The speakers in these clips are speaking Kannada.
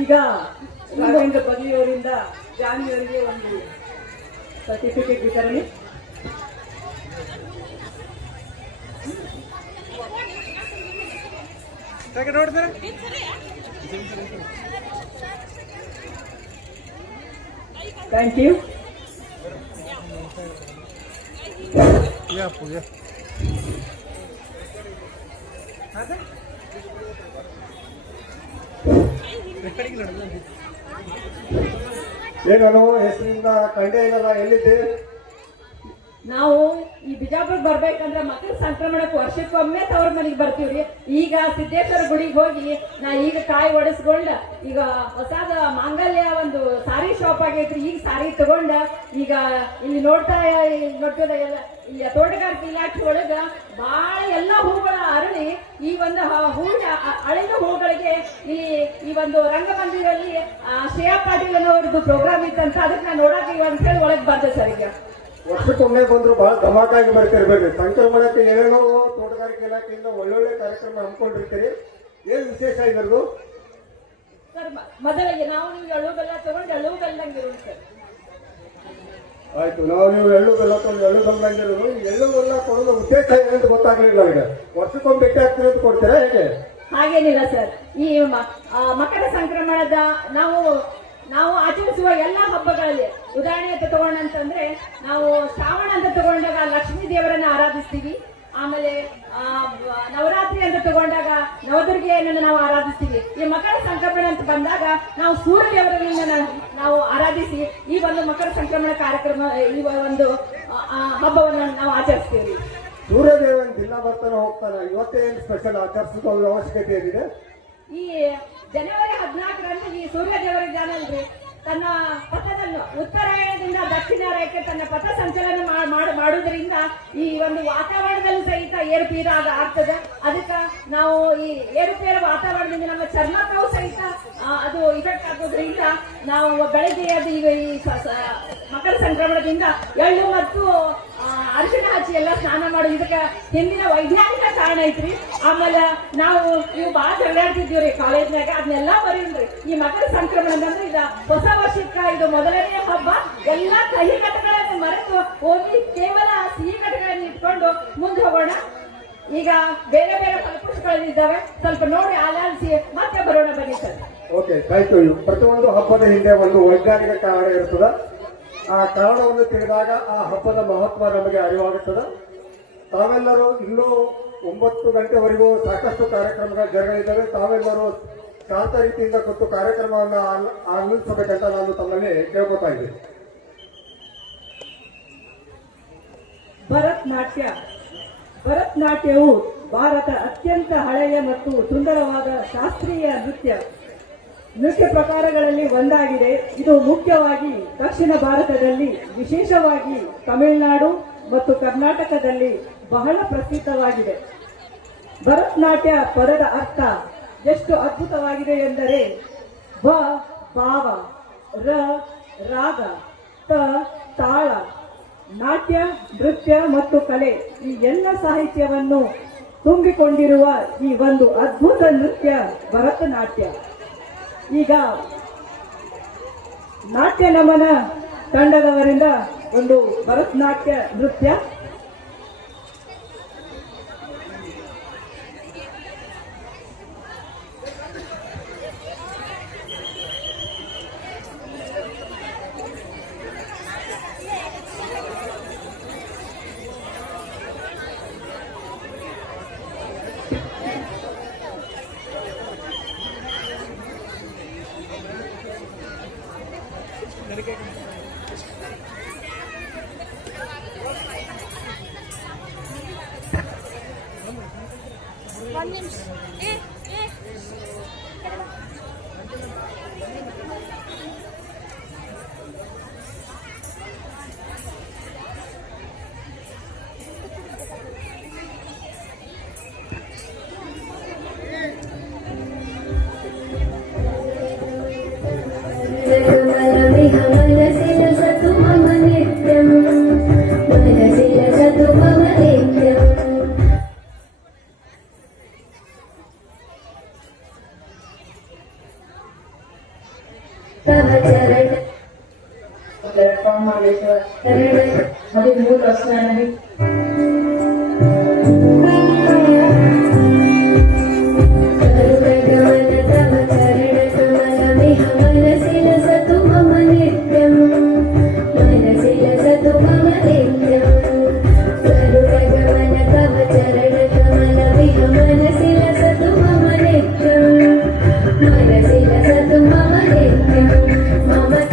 ಈಗ ರಾಘವೇಂದ್ರ ಬದಿಯವರಿಂದ ಜಾನ್ವರಿಗೆ ಒಂದು ಸರ್ಟಿಫಿಕೇಟ್ ವಿತರಣೆ. Thank you. ಏನೋ ಹೆಸರಿಂದ ಕಂಡೇ ಇಲ್ಲದ ಎಲ್ಲಿದ್ದೆ? ನಾವು ಈ ಬಿಜಾಪುರ ಬರ್ಬೇಕಂದ್ರೆ ಮಕರ ಸಂಕ್ರಮಣಕ್ಕೆ ವರ್ಷಕ್ಕೊಮ್ಮೆ ತವ್ರ ಮನೆಗೆ ಬರ್ತೀವ್ರಿ. ಈಗ ಸಿದ್ದೇಶ್ವರ ಗುಡಿಗೆ ಹೋಗಿ ನಾ ಈಗ ಕಾಯಿ ಒಡಿಸ್ಕೊಂಡ ಈಗ ಹೊಸಾದ ಮಾಂಗಲ್ಯ ಒಂದು ಸಾರಿ ಶಾಪ್ ಆಗೈತ್ರಿ. ಈಗ ಸಾರಿ ತಗೊಂಡ ಈಗ ಇಲ್ಲಿ ನೋಡ್ತದ ಎಲ್ಲ ಇಲ್ಲಿ ತೋಟಗಾರಿಕೆ ಇಲಾಖೆ ಒಳಗ ಬಹಳ ಎಲ್ಲಾ ಹೂಗಳ ಅರಳಿ ಈ ಒಂದು ಹೂವಿನ ಅಳಿದ ಹೂಗಳಿಗೆ ಈ ಒಂದು ರಂಗಮಂದಿರಲ್ಲಿ ಶ್ರೇಯಾ ಪಾಟೀಲ್ ಅನ್ನೋರ್ದು ಪ್ರೋಗ್ರಾಮ್ ಇತ್ತಂತ ಅದಕ್ಕೆ ನಾನು ನೋಡಕ್ಕೆ ಅಂತ ಹೇಳಿ ಒಳಗೆ ಬಂದೆ ಸರ್. ಈಗ ವರ್ಷಕ್ಕೊಮ್ಮೆ ಬಂದ್ರು ಬಹಳ ಧಮಾಕಾಗಿ ಬರ್ತಿರ್ಬೇಕ್ರಿ. ಸಂಕ್ರಮಣಕ್ಕೆ ಏನೇನೋ ತೋಟಗಾರಿಕೆ ಇಲಾಖೆಯಿಂದ ಒಳ್ಳೊಳ್ಳೆ ಕಾರ್ಯಕ್ರಮ ಹಮ್ಮಿಕೊಂಡಿರ್ತೀರಿ. ಏನ್ ವಿಶೇಷ ಇದ್ರದ್ದು? ಸರ್ ಮೊದಲಿಗೆ ನಾವು ನೀವು ಎಳ್ಳು ಬೆಲ್ಲ ತಗೊಂಡು ಎಳ್ಳು ಬೆಲ್ಲಂಗಿರೋದು ಸರ್. ಆಯ್ತು, ನೀವು ಎಳ್ಳು ಬೆಲ್ಲ ತಗೊಂಡು ಎಳ್ಳು ಬೆಲ್ಲಂಗಿರೋದು. ಎಳ್ಳು ಬೆಲ್ಲ ಕೊಡೋದು ಉದ್ದೇಶ ಏನಂತ ಗೊತ್ತಾಗ್ಲಿಲ್ಲ ಈಗ. ವರ್ಷಕ್ಕೊಮ್ಮೆ ಭೇಟಿ ಆಗ್ತೀರಿ ಅಂತ ಕೊಡ್ತೀರಾ ಹೇಗೆ? ಹಾಗೇನಿಲ್ಲ ಸರ್. ಈ ಮಕರ ಸಂಕ್ರಮಣದ ನಾವು ಆಚರಿಸುವ ಎಲ್ಲಾ ಹಬ್ಬಗಳಲ್ಲಿ ಉದಾಹರಣೆ ಅಂತ ತಗೊಂಡಂತಂದ್ರೆ ನಾವು ಶ್ರಾವಣ ಅಂತ ತಗೊಂಡಾಗ ಲಕ್ಷ್ಮೀ ದೇವರನ್ನ ಆರಾಧಿಸ್ತೀವಿ. ಆಮೇಲೆ ನವರಾತ್ರಿ ಅಂತ ತಗೊಂಡಾಗ ನವದುರ್ಗೆಯನ್ನು ನಾವು ಆರಾಧಿಸ್ತೀವಿ. ಈ ಮಕರ ಸಂಕ್ರಮಣ ಅಂತ ಬಂದಾಗ ನಾವು ಸೂರ್ಯ ದೇವರನ್ನ ನಾವು ಆರಾಧಿಸಿ ಈ ಒಂದು ಮಕರ ಸಂಕ್ರಮಣ ಕಾರ್ಯಕ್ರಮ ಈ ಒಂದು ಹಬ್ಬವನ್ನು ನಾವು ಆಚರಿಸ್ತೀವಿ. ಸೂರ್ಯದೇವನ್ ದಿನ ಬರ್ತಾನೆ ಹೋಗ್ತಾನೆ. ಇವತ್ತೇನು ಸ್ಪೆಷಲ್ ಆಚರಿಸೋ ಅವಶ್ಯಕತೆ ಏನಿದೆ? ಈ ಜನವರಿ 14ರಂದು ಈ ಸೂರ್ಯ ದೇವರ ಜಾನಲ್ರಿ ತನ್ನ ಪಥವನ್ನು ಉತ್ತರಾಯಣದಿಂದ ದಕ್ಷಿಣಾಯಣಕ್ಕೆ ತನ್ನ ಪಥ ಸಂಚಲನ ಮಾಡುವುದರಿಂದ ಈ ಒಂದು ವಾತಾವರಣದಲ್ಲೂ ಸಹಿತ ಏರುಪೇರು ಆಗ್ತದೆ. ಅದಕ್ಕೆ ನಾವು ಈ ಏರುಪೇರು ವಾತಾವರಣದಿಂದ ನಮ್ಮ ಚರ್ಮಕ್ಕೂ ಸಹಿತ ಅದು ಇಫೆಕ್ಟ್ ಆಗೋದ್ರಿಂದ ನಾವು ಬೆಳಗ್ಗೆ ಅದು ಈಗ ಈ ಮಕರ ಸಂಕ್ರಮಣದಿಂದ ಎಳ್ಳು ಮತ್ತು ಅರಿಶಿಣ ಹಚ್ಚಿ ಎಲ್ಲ ಸ್ನಾನ ಮಾಡೋದು ಇದಕ್ಕೆ ಹಿಂದಿನ ವೈಜ್ಞಾನಿಕ ಕಾರಣ ಐತ್ರಿ. ಆಮೇಲೆ ನೀವು ಬಹಳ ಜಗಳಾಡ್ತಿದ್ದೀವ್ರಿ ಕಾಲೇಜ್ನಾಗ, ಅದನ್ನೆಲ್ಲ ಬರೀನ್ರಿ. ಈ ಮಕರ ಸಂಕ್ರಮಣದಂದ್ರೆ ಈಗ ಹೊಸ ವರ್ಷಕ್ಕ ಇದು ಮೊದಲನೇ ಹಬ್ಬ. ಎಲ್ಲಾ ಕಹಿ ಘಟಗಳನ್ನು ಮರೆತು ಹೋಗಿ ಕೇವಲ ಸಿಹಿ ಘಟಗಳನ್ನು ಇಟ್ಕೊಂಡು ಮುಂದೆ ಹೋಗೋಣ. ಈಗ ಬೇರೆ ಬೇರೆ ಫಲಪುಷ್ಪಗಳಿದ್ದಾವೆ, ಸ್ವಲ್ಪ ನೋಡಿ ಆಲಾಲಿಸಿ ಮತ್ತೆ ಬರೋಣ ಬನ್ನಿ ಸರ್. Okay, thank you. ಪ್ರತಿಯೊಂದು ಹಬ್ಬದ ಹಿಂದೆ ಒಂದು ವೈಜ್ಞಾನಿಕ ಕಾರಣ ಇರ್ತದ. ಆ ಕಾರಣವನ್ನು ತಿಳಿದಾಗ ಆ ಹಬ್ಬದ ಮಹತ್ವ ನಮಗೆ ಅರಿವಾಗುತ್ತದೆ. ತಾವೆಲ್ಲರೂ ಇನ್ನೂ 9 ಗಂಟೆವರೆಗೂ ಸಾಕಷ್ಟು ಕಾರ್ಯಕ್ರಮಗಳು ಜರುಗಲಿದ್ದಾವೆ. ತಾವೆಲ್ಲರೂ ಶಾಂತ ರೀತಿಯಿಂದ ಕೂತು ಕಾರ್ಯಕ್ರಮವನ್ನು ಆನಂದಿಸಬೇಕಂತ ನಾನು ತಮ್ಮಲ್ಲಿ ಕೇಳ್ಕೊತಾ ಇದ್ದೀನಿ. ಭರತನಾಟ್ಯವು ಭಾರತ ಅತ್ಯಂತ ಹಳೆಯ ಮತ್ತು ಸುಂದರವಾದ ಶಾಸ್ತ್ರೀಯ ನೃತ್ಯ ಪ್ರಕಾರಗಳಲ್ಲಿ ಒಂದಾಗಿದೆ. ಇದು ಮುಖ್ಯವಾಗಿ ದಕ್ಷಿಣ ಭಾರತದಲ್ಲಿ, ವಿಶೇಷವಾಗಿ ತಮಿಳುನಾಡು ಮತ್ತು ಕರ್ನಾಟಕದಲ್ಲಿ ಬಹಳ ಪ್ರಸಿದ್ಧವಾಗಿದೆ. ಭರತನಾಟ್ಯ ಪದದ ಅರ್ಥ ಎಷ್ಟು ಅದ್ಭುತವಾಗಿದೆ ಎಂದರೆ ಭಾವ, ರಾಗ, ತಾಳ, ನಾಟ್ಯ, ನೃತ್ಯ ಮತ್ತು ಕಲೆ ಈ ಎಲ್ಲ ಸಾಹಿತ್ಯವನ್ನು ತುಂಬಿಕೊಂಡಿರುವ ಈ ಒಂದು ಅದ್ಭುತ ನೃತ್ಯ ಭರತನಾಟ್ಯ. ಈಗ ನಾಟ್ಯ ನಮನ ತಂಡದವರಿಂದ ಒಂದು ಭರತನಾಟ್ಯ ನೃತ್ಯ. प्लेटफॉर्म अभी मूल रचना है Mama,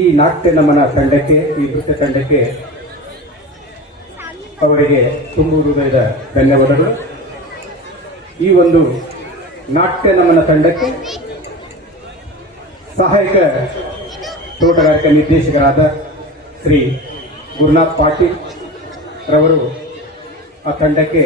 ಈ ನಾಟ್ಯ ನಮನ ತಂಡಕ್ಕೆ, ಈ ನೃತ್ಯ ತಂಡಕ್ಕೆ ಅವರಿಗೆ ತುಂಬು ಹೃದಯದ ಧನ್ಯವಾದಗಳು. ಈ ಒಂದು ನಾಟ್ಯ ನಮನ ತಂಡಕ್ಕೆ ಸಹಾಯಕ ತೋಟಗಾರಿಕಾ ನಿರ್ದೇಶಕರಾದ ಶ್ರೀ ಗುರುನಾಥ್ ಪಾಟೀಲ್ ರವರು ಆ ತಂಡಕ್ಕೆ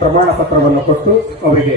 ಪ್ರಮಾಣ ಪತ್ರವನ್ನು ಕೊಟ್ಟು ಅವರಿಗೆ